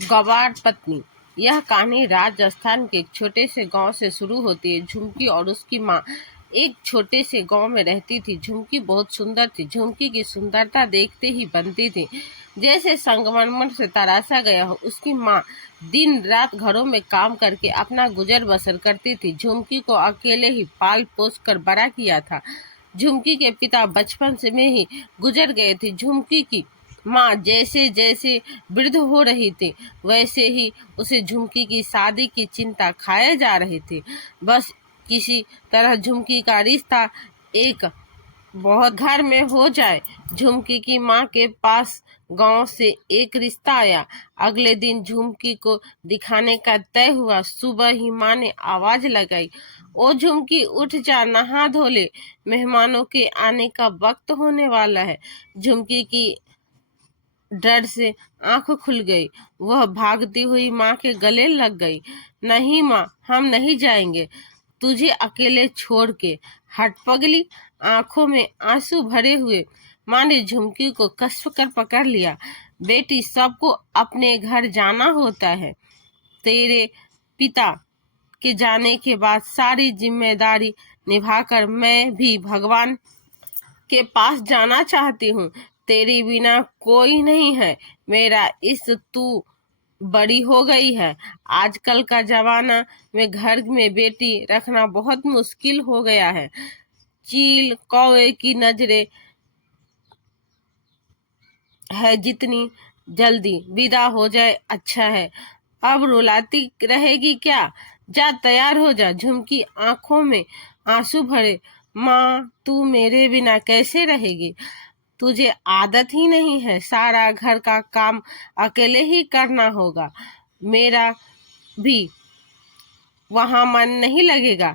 गवार पत्नी। यह कहानी राजस्थान के एक छोटे से गांव से शुरू होती है। झुमकी और उसकी माँ एक छोटे से गांव में रहती थी। झुमकी बहुत सुंदर थी। झुमकी की सुंदरता देखते ही बनती थी जैसे संगमरमर से तराशा गया हो। उसकी माँ दिन रात घरों में काम करके अपना गुजर बसर करती थी। झुमकी को अकेले ही पाल पोस कर बड़ा किया था। झुमकी के पिता बचपन से में ही गुजर गए थे। झुमकी की माँ जैसे जैसे वृद्ध हो रही थी वैसे ही उसे झुमकी की शादी की चिंता खाए जा रही थी। बस किसी तरह झुमकी का रिश्ता एक बहुत घर में हो जाए। झुमकी की माँ के पास गांव से एक रिश्ता आया। अगले दिन झुमकी को दिखाने का तय हुआ। सुबह ही माँ ने आवाज लगाई, ओ झुमकी उठ जा, नहा धो ले, मेहमानों के आने का वक्त होने वाला है। झुमकी की डर से आंख खुल गई। वह भागती हुई माँ के गले लग गई। नहीं माँ, हम नहीं जाएंगे तुझे अकेले छोड़ के। हट पगली। आंखों में आंसू भरे हुए माँ ने झुमकी को कस कर पकड़ लिया। बेटी, सबको अपने घर जाना होता है। तेरे पिता के जाने के बाद सारी जिम्मेदारी निभाकर मैं भी भगवान के पास जाना चाहती हूँ। तेरे बिना कोई नहीं है मेरा। इस तू बड़ी हो गई है। आजकल का जमाना में घर में बेटी रखना बहुत मुश्किल हो गया है। चील कौवे की नजरे है, जितनी जल्दी विदा हो जाए अच्छा है। अब रुलाती रहेगी क्या? जा तैयार हो जा। झुमकी आंखों में आंसू भरे, माँ तू मेरे बिना कैसे रहेगी? तुझे आदत ही नहीं है। सारा घर का काम अकेले ही करना होगा। मेरा भी वहां मन नहीं लगेगा।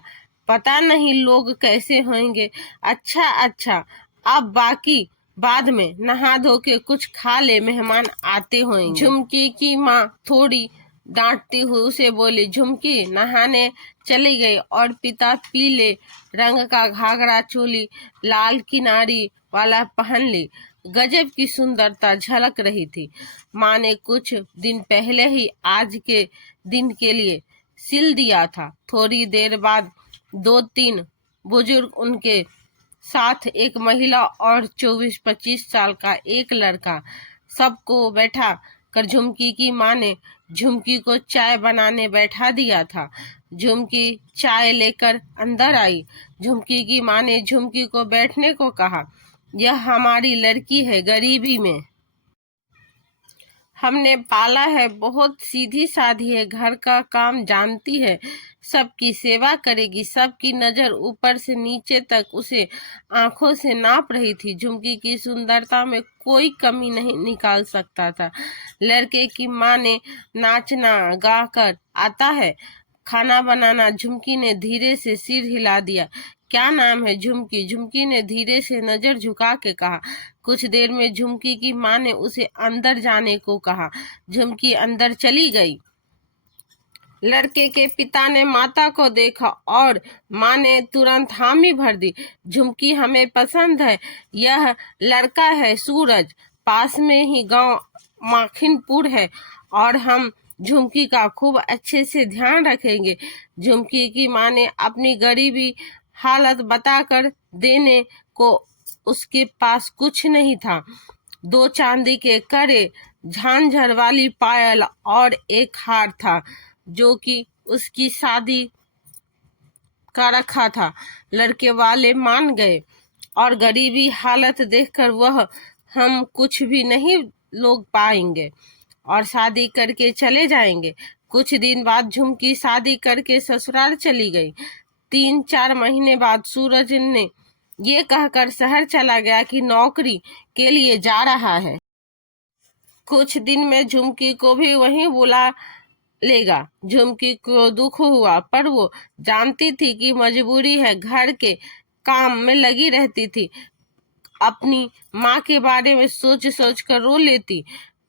पता नहीं लोग कैसे होंगे। अच्छा अच्छा, अब बाकी बाद में नहा धो के कुछ खा ले, मेहमान आते होंगे। झुमकी की माँ थोड़ी डांटती हुई उसे बोली। झुमकी नहाने चली गई और पिता पीले रंग का घाघरा चोली लाल किनारी वाला पहन ली। गजब की सुंदरता झलक रही थी। माँ ने कुछ दिन पहले ही आज के दिन के लिए सिल दिया था। थोड़ी देर बाद 2-3 बुजुर्ग, उनके साथ एक महिला और 24-25 साल का एक लड़का, सबको बैठा कर झुमकी की माँ ने झुमकी को चाय बनाने बैठा दिया था। झुमकी चाय लेकर अंदर आई। झुमकी की माँ ने झुमकी को बैठने को कहा। यह हमारी लड़की है, गरीबी में हमने पाला है। बहुत सीधी साधी है, घर का काम जानती है, सबकी सेवा करेगी। सबकी नजर ऊपर से नीचे तक उसे आंखों से नाप रही थी। झुमकी की सुंदरता में कोई कमी नहीं निकाल सकता था। लड़के की माँ ने नाचना गाकर आता है, खाना बनाना। झुमकी ने धीरे से सिर हिला दिया। क्या नाम है? झुमकी। झुमकी ने धीरे से नजर झुका के कहा। कुछ देर में झुमकी की माँ ने उसे अंदर जाने को कहा। झुमकी अंदर चली गई। लड़के के पिता ने माता को देखा और माँ ने तुरंत हामी भर दी। झुमकी हमें पसंद है। यह लड़का है सूरज। पास में ही गांव माखिनपुर है और हम झुमकी का खूब अच्छे से ध्यान रखेंगे। झुमकी की माँ ने अपनी गरीबी हालत बताकर देने को उसके पास कुछ नहीं था। 2 चांदी के कड़े, झांझर वाली पायल और एक हार था जो कि उसकी शादी का रखा था। लड़के वाले मान गए और गरीबी हालत देखकर वह हम कुछ भी नहीं लोग पाएंगे और शादी करके चले जाएंगे। कुछ दिन बाद झुमकी शादी करके ससुराल चली गई। 3-4 महीने बाद सूरज ने ये कहकर शहर चला गया कि नौकरी के लिए जा रहा है। कुछ दिन में झुमकी को भी वहीं बुला लेगा। झुमकी को दुख हुआ पर वो जानती थी कि मजबूरी है। घर के काम में लगी रहती थी। अपनी माँ के बारे में सोच सोच कर रो लेती।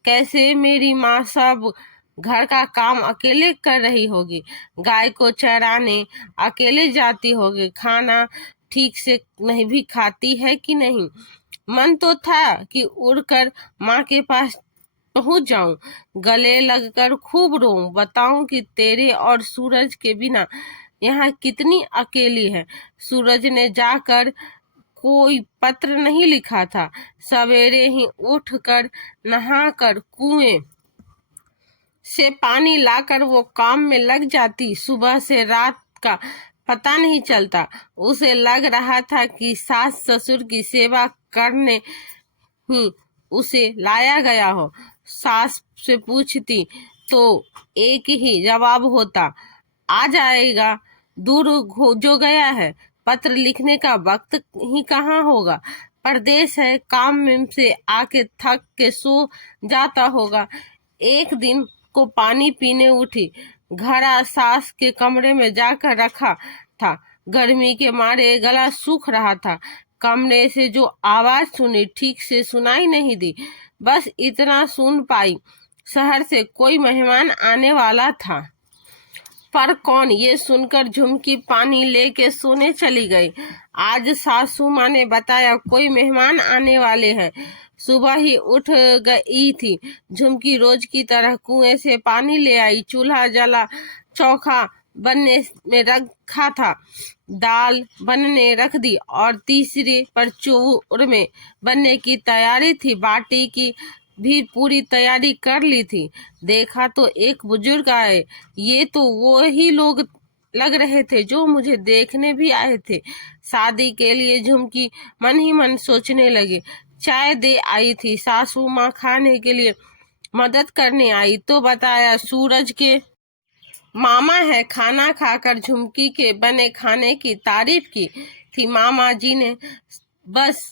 कैसे मेरी माँ सब घर का काम अकेले कर रही होगी। गाय को चराने अकेले जाती होगी। खाना ठीक से नहीं भी खाती है कि नहीं। मन तो था कि उड़कर माँ के पास पहुंच जाऊं, गले लगकर खूब रोऊं, बताऊं कि तेरे और सूरज के बिना यहाँ कितनी अकेली है। सूरज ने जाकर कोई पत्र नहीं लिखा था। सवेरे ही उठकर नहाकर कुएं से पानी लाकर वो काम में लग जाती। सुबह से रात का पता नहीं चलता। उसे लग रहा था कि सास ससुर की सेवा करने ही उसे लाया गया हो। सास से पूछती तो एक ही जवाब होता, आ जाएगा, दूर जो गया है। पत्र लिखने का वक्त ही कहाँ होगा, परदेश है, काम में से आके थक के सो जाता होगा। एक दिन को पानी पीने उठी, घड़ा सास के कमरे में जाकर रखा था। गर्मी के मारे गला सूख रहा था। कमरे से जो आवाज सुनी ठीक से सुनाई नहीं दी, बस इतना सुन पाई, शहर से कोई मेहमान आने वाला था। पर कौन, ये सुनकर झुमकी पानी लेके सोने चली गई। आज सासू माँ ने बताया कोई मेहमान आने वाले हैं। सुबह ही उठ गई थी झुमकी, रोज की तरह कुएं से पानी ले आई। चूल्हा जला, चोखा बनने में रखा था, दाल बनने रख दी और तीसरे पर चूरमे बनने की तैयारी थी। बाटी की भी पूरी तैयारी कर ली थी। देखा तो एक बुजुर्ग आए। ये तो वो ही लोग लग रहे थे जो मुझे देखने भी आए थे। शादी के लिए झुमकी मन ही मन सोचने लगे। चाय दे आई थी। सासू माँ खाने के लिए मदद करने आई तो बताया सूरज के मामा है। खाना खाकर झुमकी के बने खाने की तारीफ की थी। मामा जी ने बस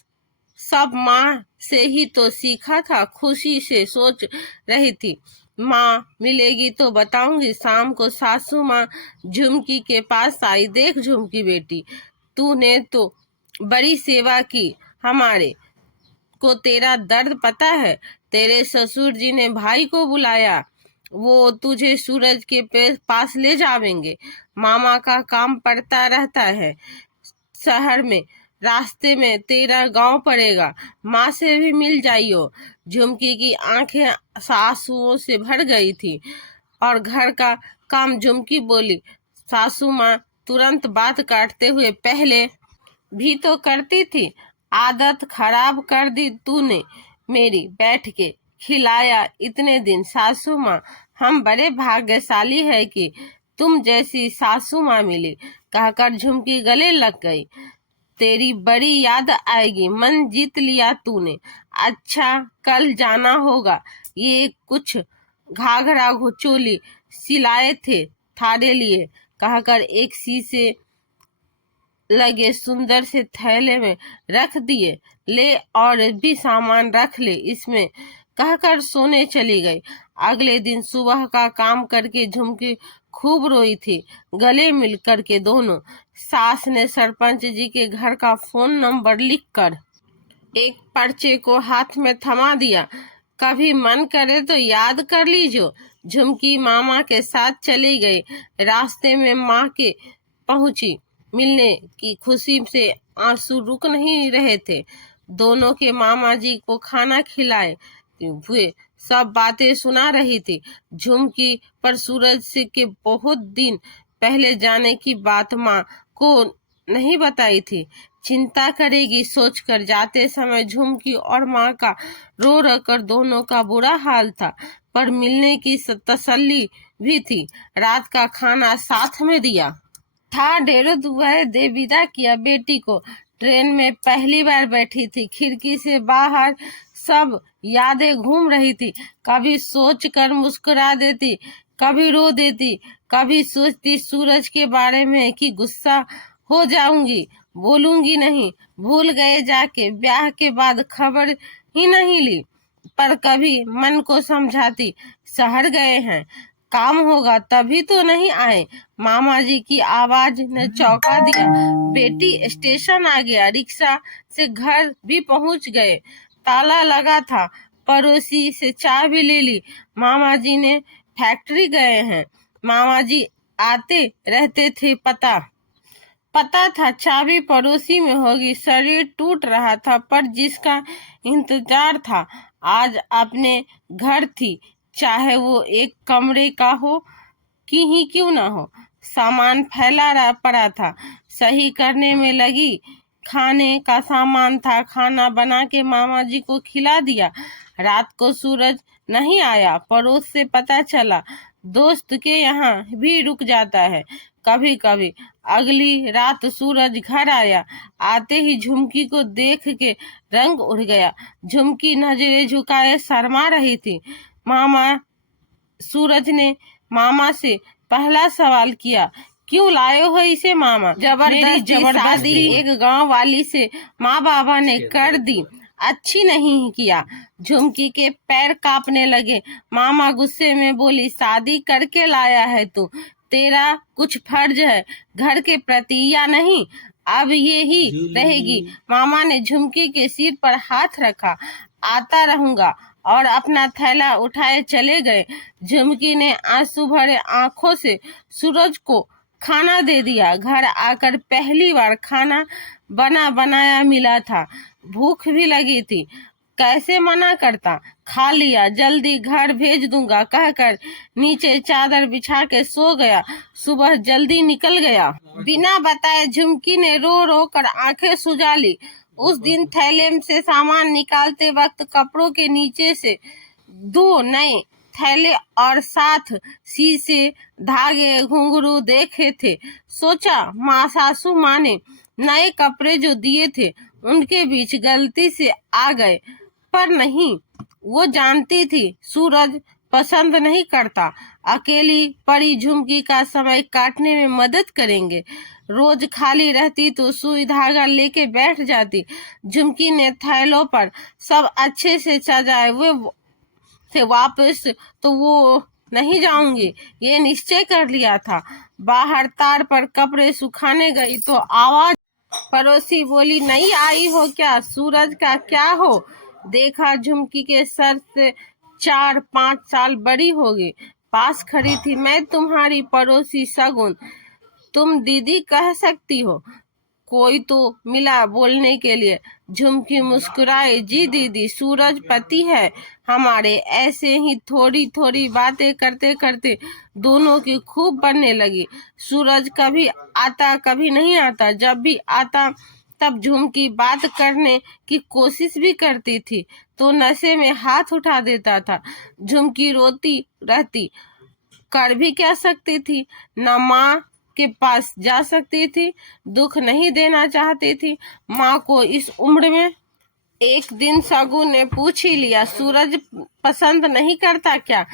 सब माँ से ही तो सीखा था। खुशी से सोच रही थी, माँ मिलेगी तो बताऊंगी। शाम को सासू माँ झुमकी के पास आई। देख झुमकी बेटी, तूने तो बड़ी सेवा की, हमारे को तेरा दर्द पता है। तेरे ससुर जी ने भाई को बुलाया, वो तुझे सूरज के पास ले जावेंगे। मामा का काम पड़ता रहता है शहर में, रास्ते में तेरा गांव पड़ेगा, माँ से भी मिल जाइयो। झुमकी की आंखें आंसुओं से भर गई थी। और घर का काम झुमकी बोली। सासू माँ तुरंत बात काटते हुए, पहले भी तो करती थी, आदत खराब कर दी तूने मेरी, बैठ के खिलाया इतने दिन। सासू माँ, हम बड़े भाग्यशाली है कि तुम जैसी सासू माँ मिली, कहकर झुमकी गले लग गई। तेरी बड़ी याद आएगी, मन जीत लिया तूने। अच्छा कल जाना होगा, ये कुछ घाघरा चोली सिलाए थे थारे लिए, कहकर एक शीशे लगे सुंदर से थैले में रख दिए। ले और भी सामान रख ले इसमें, कहकर सोने चली गई। अगले दिन सुबह का काम करके झुमकी खूब रोई थी, गले मिल कर के दोनों। सास ने सरपंच जी के घर का फोन नंबर लिखकर एक पर्चे को हाथ में थमा दिया। कभी मन करे तो याद कर लीजिए। झुमकी मामा के साथ चली गई। रास्ते में माँ के पहुंची, मिलने की खुशी से आंसू रुक नहीं रहे थे। दोनों के मामा जी को खाना खिलाए हुए सब बातें सुना रही थी। झुमकी पर सूरज से के बहुत दिन पहले जाने की बात माँ को नहीं बताई थी। चिंता करेगी सोचकर जाते समय झुमकी और माँ का रो रो कर दोनों का बुरा हाल था, पर मिलने की तसल्ली भी थी। रात का खाना साथ में दिया था। ढेरों दुआएं दे विदा किया बेटी को। ट्रेन में पहली बार बैठी थी। खिड़की से बाहर सब यादें घूम रही थी। कभी सोच कर मुस्कुरा देती, कभी रो देती, कभी सोचती सूरज के बारे में कि गुस्सा हो जाऊंगी, बोलूंगी नहीं, भूल गए जाके, ब्याह के बाद खबर ही नहीं ली। पर कभी मन को समझाती, शहर गए हैं, काम होगा तभी तो नहीं आए। मामा जी की आवाज ने चौंका दिया। बेटी स्टेशन आ गया, रिक्शा से घर भी पहुंच गए। ताला लगा था, पड़ोसी से चाबी ले ली। मामा जी ने फैक्ट्री गए हैं। मामा जी आते रहते थे, पता था चाबी पड़ोसी में होगी। शरीर टूट रहा था, पर जिसका इंतजार था आज अपने घर थी, चाहे वो एक कमरे का हो कि ही क्यों ना हो। सामान फैला पड़ा था, सही करने में लगी। खाने का सामान था, खाना बना के मामा जी को खिला दिया। रात को सूरज नहीं आया, पड़ोस से पता चला दोस्त के यहाँ भी रुक जाता है कभी कभी। अगली रात सूरज घर आया, आते ही झुमकी को देख के रंग उड़ गया। झुमकी नजरें झुकाए शर्मा रही थी। मामा सूरज ने मामा से पहला सवाल किया, क्यों लाए हो इसे मामा? जबरदस्ती शादी एक गांव वाली से माँ बाबा ने कर दी, अच्छी नहीं किया। झुमकी के पैर कांपने लगे। मामा गुस्से में बोली, शादी करके लाया है तू, तेरा कुछ फर्ज है घर के प्रति या नहीं? अब ये ही रहेगी। मामा ने झुमकी के सिर पर हाथ रखा। आता रहूंगा, और अपना थैला उठाए चले गए। झुमकी ने आंसू भरे आंखों से सूरज को खाना दे दिया। घर आकर पहली बार खाना बना बनाया मिला था। भूख भी लगी थी, कैसे मना करता। खा लिया। जल्दी घर भेज दूंगा कहकर नीचे चादर बिछा के सो गया। सुबह जल्दी निकल गया। बिना बताए झुमकी ने रो रो कर आंखें सुजा ली। उस दिन थैले से सामान निकालते वक्त कपड़ों के नीचे से 2 नए थैले और साथ शीशे, धागे, घुंघरू देखे थे। सोचा सासू माँ ने नए कपड़े जो दिए थे उनके बीच गलती से आ गए, पर नहीं, वो जानती थी सूरज पसंद नहीं करता। अकेली पड़ी झुमकी का समय काटने में मदद करेंगे। रोज खाली रहती तो सुई धागा लेके बैठ जाती। झुमकी ने थैलों पर सब अच्छे से सजाए हुए से वापस तो वो नहीं जाऊंगी, ये निश्चय कर लिया था। बाहर तार पर कपड़े सुखाने गई तो आवाज, पड़ोसी बोली, नहीं आई हो क्या? सूरज का क्या हो? देखा झुमकी के सर से 4-5 साल बड़ी होगी। पास खड़ी थी, मैं तुम्हारी पड़ोसी सगुन, तुम दीदी कह सकती हो। कोई तो मिला बोलने के लिए। झुमकी मुस्कुराई, जी दीदी, सूरज पति है हमारे। ऐसे ही थोड़ी थोड़ी बातें करते करते दोनों की खूब बनने लगी। सूरज कभी आता कभी नहीं आता। जब भी आता तब झुमकी बात करने की कोशिश भी करती थी तो नशे में हाथ उठा देता था। झुमकी रोती रहती, कर भी क्या सकती थी? न माँ के पास जा सकती थी, दुख नहीं देना चाहती थी माँ को इस उम्र में। एक दिन सगुन ने पूछ ही लिया, सूरज पसंद नहीं करता क्या?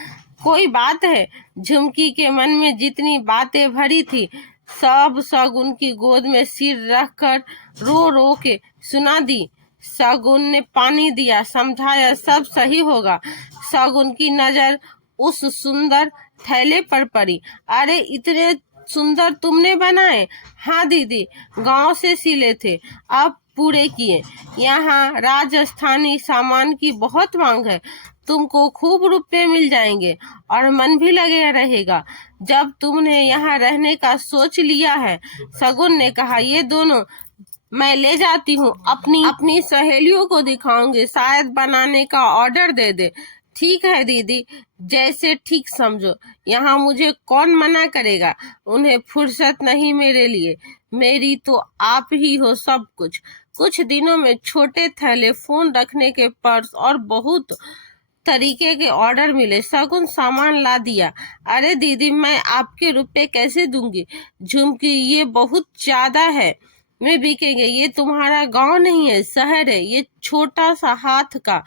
कोई बात है? झुमकी के मन में जितनी बातें भरी थी सब सगुन की गोद में सिर रखकर रो रो के सुना दी। सगुन ने पानी दिया, समझाया सब सही होगा। सगुन की नजर उस सुंदर थैले पर पड़ी। अरे इतने सुंदर तुमने बनाए? हाँ दीदी, गांव से सिले थे, अब पूरे किए। यहाँ राजस्थानी सामान की बहुत मांग है, तुमको खूब रुपए मिल जाएंगे और मन भी लगे रहेगा जब तुमने यहाँ रहने का सोच लिया है। सगुन ने कहा, ये दोनों मैं ले जाती हूँ, अपनी सहेलियों को दिखाऊंगी, शायद बनाने का ऑर्डर दे दे। ठीक है दीदी, जैसे ठीक समझो। यहाँ मुझे कौन मना करेगा? उन्हें फुर्सत नहीं मेरे लिए, मेरी तो आप ही हो सब कुछ। कुछ दिनों में छोटे थैले, फोन रखने के पर्स और बहुत तरीके के ऑर्डर मिले। सगुन सामान ला दिया। अरे दीदी, मैं आपके रुपए कैसे दूंगी? झुमकी, ये बहुत ज्यादा है, में बिकेंगे। ये तुम्हारा गांव नहीं है, शहर है। ये छोटा सा हाथ का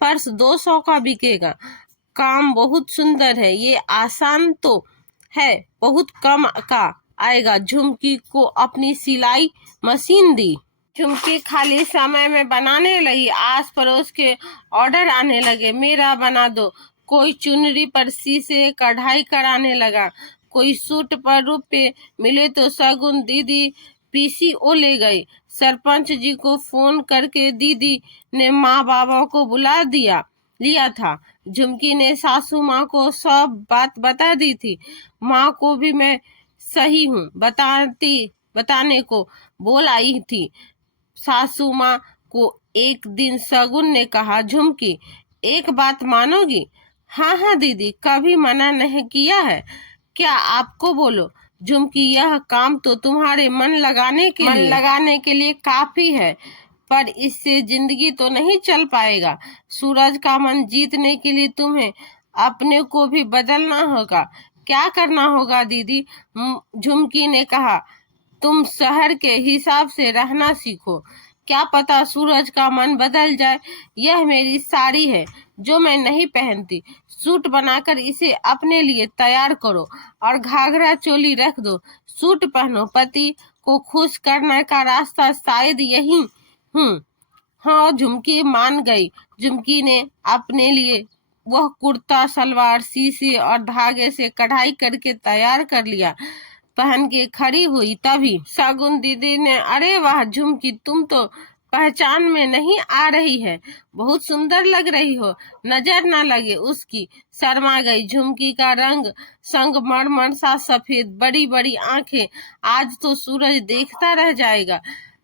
पर्स 200 का बिकेगा। काम बहुत सुंदर है, ये आसान तो है, बहुत कम का आएगा। झुमकी को अपनी सिलाई मशीन दी। झुमकी खाली समय में बनाने लगी। आस पड़ोस के ऑर्डर आने लगे, मेरा बना दो। कोई चुनरी पर शीशे कढ़ाई कराने लगा, कोई सूट पर रुपए मिले तो सगुन दीदी पीसीओ ले गई। सरपंच जी को फोन करके दीदी ने माँ बाबा को बुला लिया था। झुमकी ने सासू माँ को सब बात बता दी थी। माँ को भी मैं सही हूँ बताने को बोल आई थी। सासू माँ को एक दिन सगुन ने कहा, झुमकी, एक बात मानोगी? हाँ हाँ दीदी, कभी मना नहीं किया है। क्या आपको बोलो झुमकी, यह काम तो तुम्हारे मन लगाने के लिए काफी है, पर इससे जिंदगी तो नहीं चल पाएगा। सूरज का मन जीतने के लिए तुम्हें अपने को भी बदलना होगा। क्या करना होगा दीदी? झुमकी ने कहा, तुम शहर के हिसाब से रहना सीखो। क्या पता सूरज का मन बदल जाए। यह मेरी साड़ी है जो मैं नहीं पहनती, सूट बनाकर इसे अपने लिए तैयार करो और घाघरा चोली रख दो। सूट पहनो, पति को खुश करने का रास्ता शायद यही। हाँ, झुमकी मान गई। झुमकी ने अपने लिए वह कुर्ता सलवार शीशे और धागे से कढ़ाई करके तैयार कर लिया। पहन के खड़ी हुई, तभी शगुन दीदी ने, अरे वाह झुमकी, तुम तो पहचान में नहीं आ रही है, बहुत सुंदर लग रही हो, नजर ना लगे उसकी। शर्मा गई। झुमकी का रंग संगमरमर सा सफेद, बड़ी बड़ी आंखें, आज तो सूरज देखता रह जाएगा।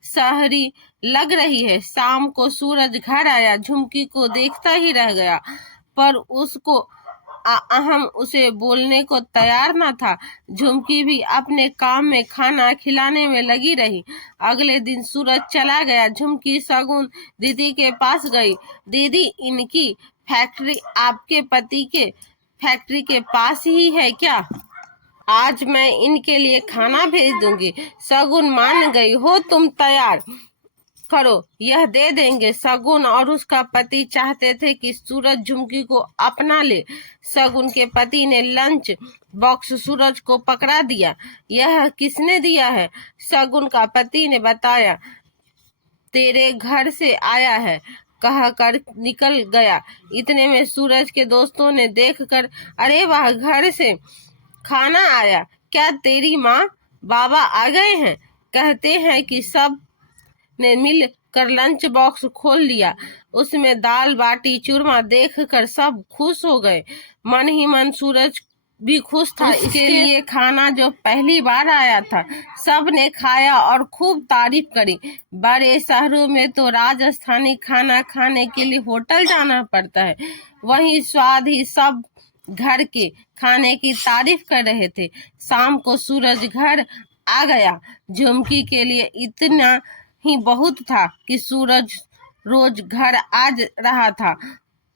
शहरी लग रही है। शाम को सूरज घर आया, झुमकी को देखता ही रह गया, पर उसको अहम उसे बोलने को तैयार न था। झुमकी भी अपने काम में खाना खिलाने में लगी रही। अगले दिन सूरज चला गया। झुमकी शगुन दीदी के पास गई। दीदी, इनकी फैक्ट्री आपके पति के फैक्ट्री के पास ही है क्या? आज मैं इनके लिए खाना भेज दूंगी। शगुन मान गई। हो तुम तैयार करो, यह दे देंगे। शगुन और उसका पति चाहते थे कि सूरज झुमकी को अपना ले। शगुन के पति ने लंच बॉक्स सूरज को पकड़ा दिया। यह किसने दिया है? शगुन का पति ने बताया, तेरे घर से आया है, कहकर निकल गया। इतने में सूरज के दोस्तों ने देखकर, अरे वाह, घर से खाना आया, क्या तेरी माँ बाबा आ गए हैं? कहते हैं कि सब ने मिल कर लंच बॉक्स खोल लिया। उसमें दाल बाटी चूरमा देखकर सब खुश हो गए। मन ही मन सूरज भी खुश था। इसके लिए खाना जो पहली बार आया था, सब ने खाया और खूब तारीफ करी। बड़े शहरों में तो राजस्थानी खाना खाने के लिए होटल जाना पड़ता है, वही स्वाद ही सब घर के खाने की तारीफ कर रहे थे। शाम को सूरज घर आ गया। झुमकी के लिए इतना ही बहुत था कि सूरज रोज घर आ रहा था।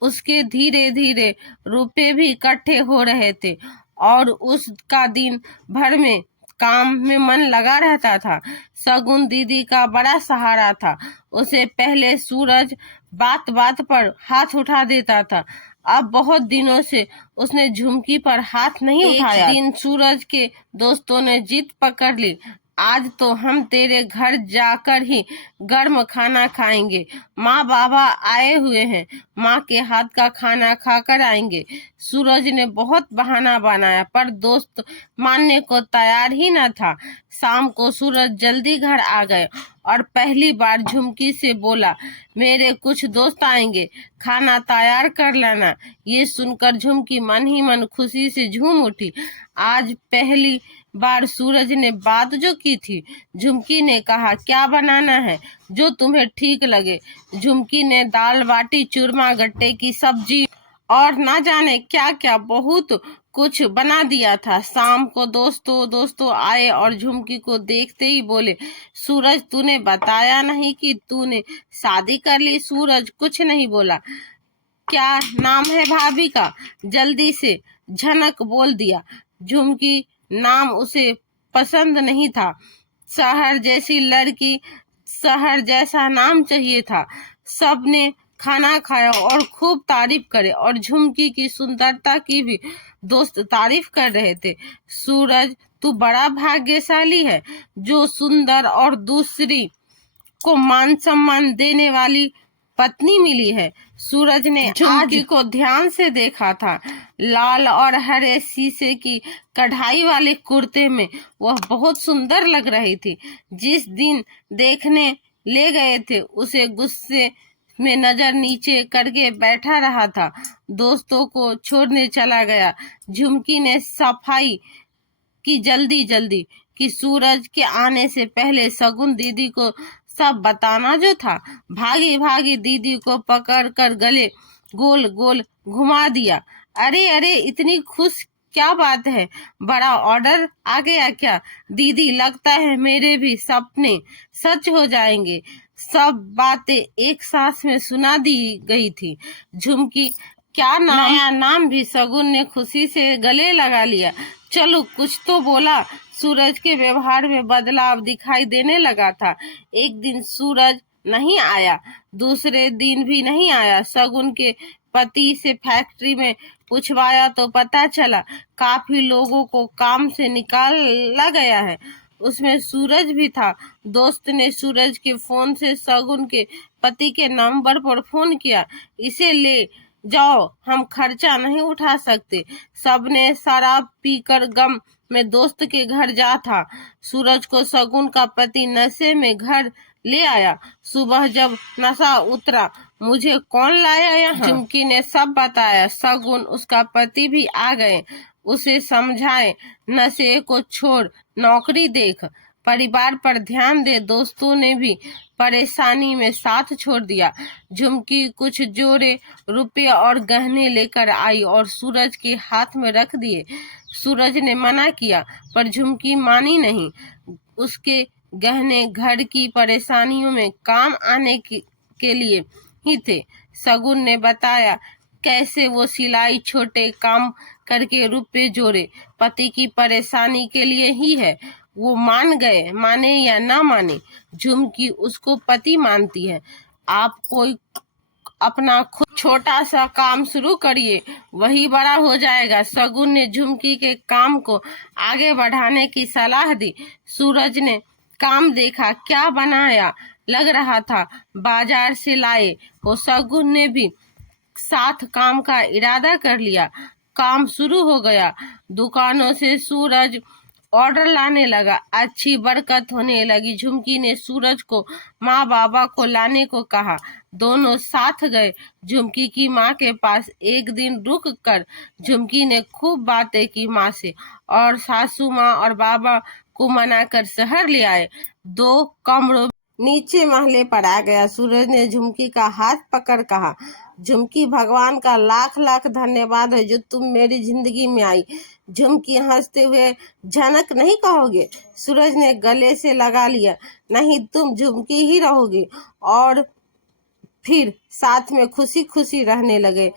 उसके धीरे धीरे रुपए भी इकट्ठे हो रहे थे और उसका दिन भर में काम में मन लगा रहता था। शगुन दीदी का बड़ा सहारा था। उसे पहले सूरज बात बात पर हाथ उठा देता था, अब बहुत दिनों से उसने झुमकी पर हाथ नहीं उठाया। एक दिन सूरज के दोस्तों ने जिद पकड़ ली, आज तो हम तेरे घर जाकर ही गर्म खाना खाएंगे। माँ बाबा आए हुए हैं, माँ के हाथ का खाना खाकर आएंगे। सूरज ने बहुत बहाना बनाया, पर दोस्त मानने को तैयार ही न था। शाम को सूरज जल्दी घर आ गए और पहली बार झुमकी से बोला, मेरे कुछ दोस्त आएंगे, खाना तैयार कर लेना। ये सुनकर झुमकी मन ही मन खुशी से झूम उठी। आज पहली बार सूरज ने बात जो की थी। झुमकी ने कहा, क्या बनाना है जो तुम्हें ठीक लगे? झुमकी ने दाल बाटी चूरमा, गट्टे की सब्जी और ना जाने क्या क्या बहुत कुछ बना दिया था। शाम को दोस्तों आए और झुमकी को देखते ही बोले, सूरज, तूने बताया नहीं कि तूने शादी कर ली? सूरज कुछ नहीं बोला। क्या नाम है भाभी का? जल्दी से झनक बोल दिया। झुमकी नाम उसे पसंद नहीं था। शहर जैसी लड़की, शहर जैसा नाम चाहिए था। सबने खाना खाया और खूब तारीफ करे और झुमकी की सुंदरता की भी दोस्त तारीफ कर रहे थे। सूरज, तू बड़ा भाग्यशाली है जो सुंदर और दूसरी को मान सम्मान देने वाली पत्नी मिली है। सूरज ने झुमकी को ध्यान से देखा था। लाल और हरे शीशे की कढ़ाई वाले कुर्ते में वह बहुत सुंदर लग रही थी। जिस दिन देखने ले गए थे, उसे गुस्से में नजर नीचे करके बैठा रहा था। दोस्तों को छोड़ने चला गया। झुमकी ने सफाई की जल्दी जल्दी कि सूरज के आने से पहले शगुन दीदी को सब बताना जो था। भागी भागी दीदी को पकड़ कर गले गोल गोल घुमा दिया। अरे अरे, इतनी खुश क्या बात है, बड़ा ऑर्डर आ गया क्या? दीदी, लगता है मेरे भी सपने सच हो जाएंगे। सब बातें एक सांस में सुना दी गई थी। झुमकी, क्या नाम? नया नाम भी शगुन ने खुशी से गले लगा लिया। चलो, कुछ तो बोला। सूरज के व्यवहार में बदलाव दिखाई देने लगा था। एक दिन सूरज नहीं आया, दूसरे दिन भी नहीं आया। शगुन के पति से फैक्ट्री में पूछवाया तो पता चला काफी लोगों को काम से निकाला गया है। उसमें सूरज भी था। दोस्त ने सूरज के फोन से शगुन के पति के नंबर पर फोन किया। इसे ले जाओ, हम खर्चा नहीं उठा सकते। सबने शराब पीकर गम में दोस्त के घर जा था। सूरज को शगुन का पति नशे में घर ले आया। सुबह जब नशा उतरा, मुझे कौन लाया यहाँ? झुमकी ने सब बताया। शगुन, उसका पति भी आ गए। उसे समझाए, नशे को छोड़, नौकरी देख, परिवार पर ध्यान दे। दोस्तों ने भी परेशानी में साथ छोड़ दिया। झुमकी कुछ जोड़े रुपए और गहने लेकर आई और सूरज के हाथ में रख दिए। सूरज ने मना किया पर झुमकी मानी नहीं। उसके गहने घर की परेशानियों में काम आने के लिए ही थे। शगुन ने बताया कैसे वो सिलाई, छोटे काम करके रुपए जोड़े, पति की परेशानी के लिए ही है। वो मान गए, माने या ना माने, झुमकी उसको पति मानती है। आप कोई अपना खुद छोटा सा काम शुरू करिए, वही बड़ा हो जाएगा। शगुन ने झुमकी के काम को आगे बढ़ाने की सलाह दी। सूरज ने काम देखा, क्या बनाया लग रहा था, बाजार से लाए। वो शगुन ने भी साथ काम का इरादा कर लिया। काम शुरू हो गया। दुकानों से सूरज ऑर्डर लाने लगा। अच्छी बरकत होने लगी। झुमकी ने सूरज को माँ बाबा को लाने को कहा। दोनों साथ गए झुमकी की माँ के पास। एक दिन रुक कर झुमकी ने खूब बातें की माँ से, और सासू माँ और बाबा को मनाकर शहर ले आए। 2 कमरों नीचे महले पर आ गया। सूरज ने झुमकी का हाथ पकड़ कहा, झुमकी, भगवान का लाख लाख धन्यवाद है जो तुम मेरी जिंदगी में आई। झुमकी हंसते हुए, झनक नहीं कहोगे? सूरज ने गले से लगा लिया। नहीं, तुम झुमकी ही रहोगी। और फिर साथ में खुशी खुशी रहने लगे।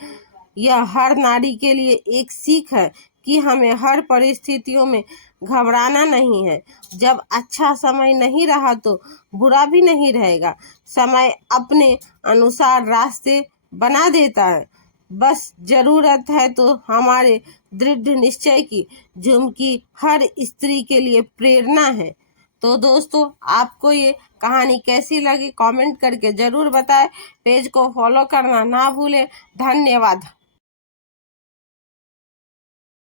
यह हर नारी के लिए एक सीख है कि हमें हर परिस्थितियों में घबराना नहीं है। जब अच्छा समय नहीं रहा तो बुरा भी नहीं रहेगा। समय अपने अनुसार रास्ते बना देता है। बस जरूरत है तो हमारे दृढ़ निश्चय की। झुमकी हर स्त्री के लिए प्रेरणा है। तो दोस्तों, आपको ये कहानी कैसी लगी कमेंट करके जरूर बताएं। पेज को फॉलो करना ना भूलें। धन्यवाद।